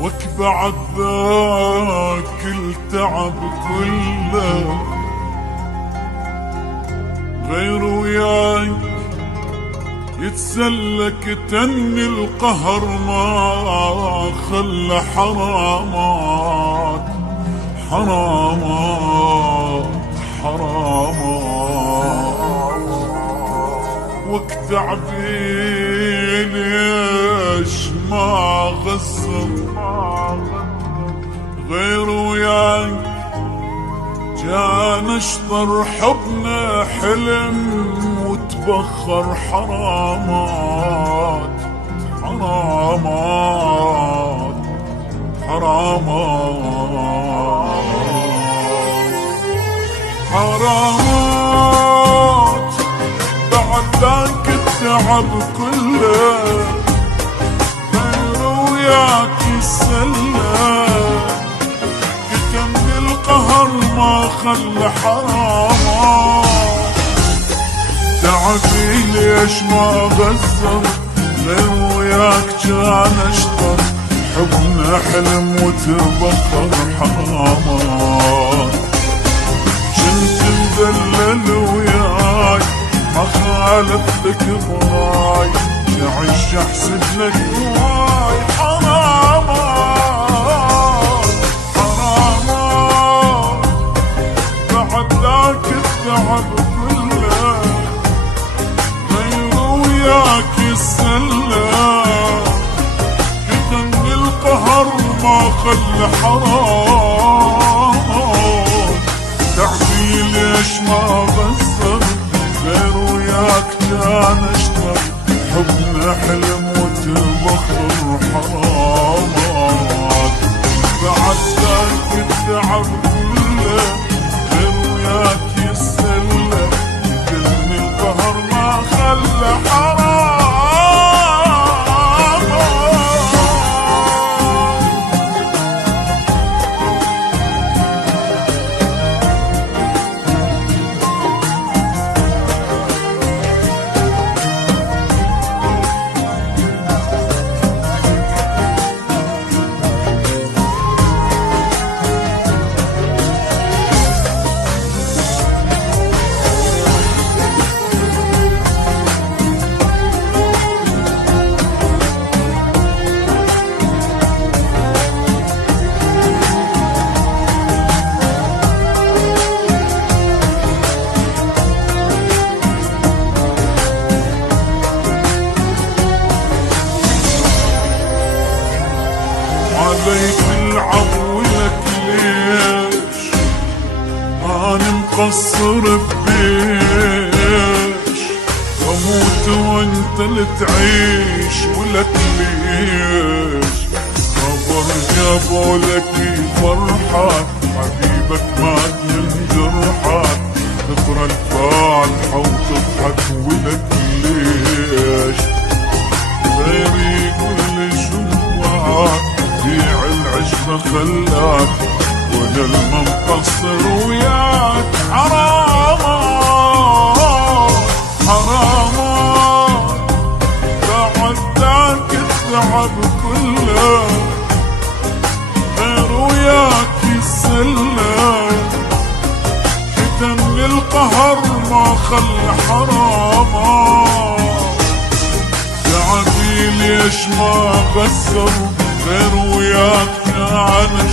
وكبعد ذاك التعب كله غير وياك يتسلك تني القهر ما خلى حرامات حرامات حرامات وكتعبي ليش ما غزر غير وياك كان اشطر حبنا حلم وتبخر حرامات حرامات حرامات حرامات بعد ذاك التعب كله غير وياك يسلم كتمني القهر ما خلى حرامات تعبي ليش ما غزر غير وياك كان اشطر حبنا حلم وتبخر حرامات كنت مدلل وياي ما خالفتك براي نعيش احسب لك هواي حرامات حرامات بعد ذاك التعب كله غير وياك يسلم كتني القهر ما خلى حرام تعبي ليش ما غزر غير وياك كان اشتر حبنا حلم وتبخر حرامات بعد ذاك التعب كله غير وياك يسلم كتني القهر ما خلى حرام عليك العفو لك ليش أنا مقصر ببيش واموت وانت اللي تعيش ولك ليش خبر جابولك فرحة حبيبك مات من جرحك تقرا الفاتحة وتضحك ولك ليش غيري كل شوات بيع العشرة خلاك وانا المنقصر وياك حرامات حرامات بعد ذاك التعب كله غير وياك يسلم كتمني القهر ما خلى حرامات تعبي ليش ما غسر غير وياك كان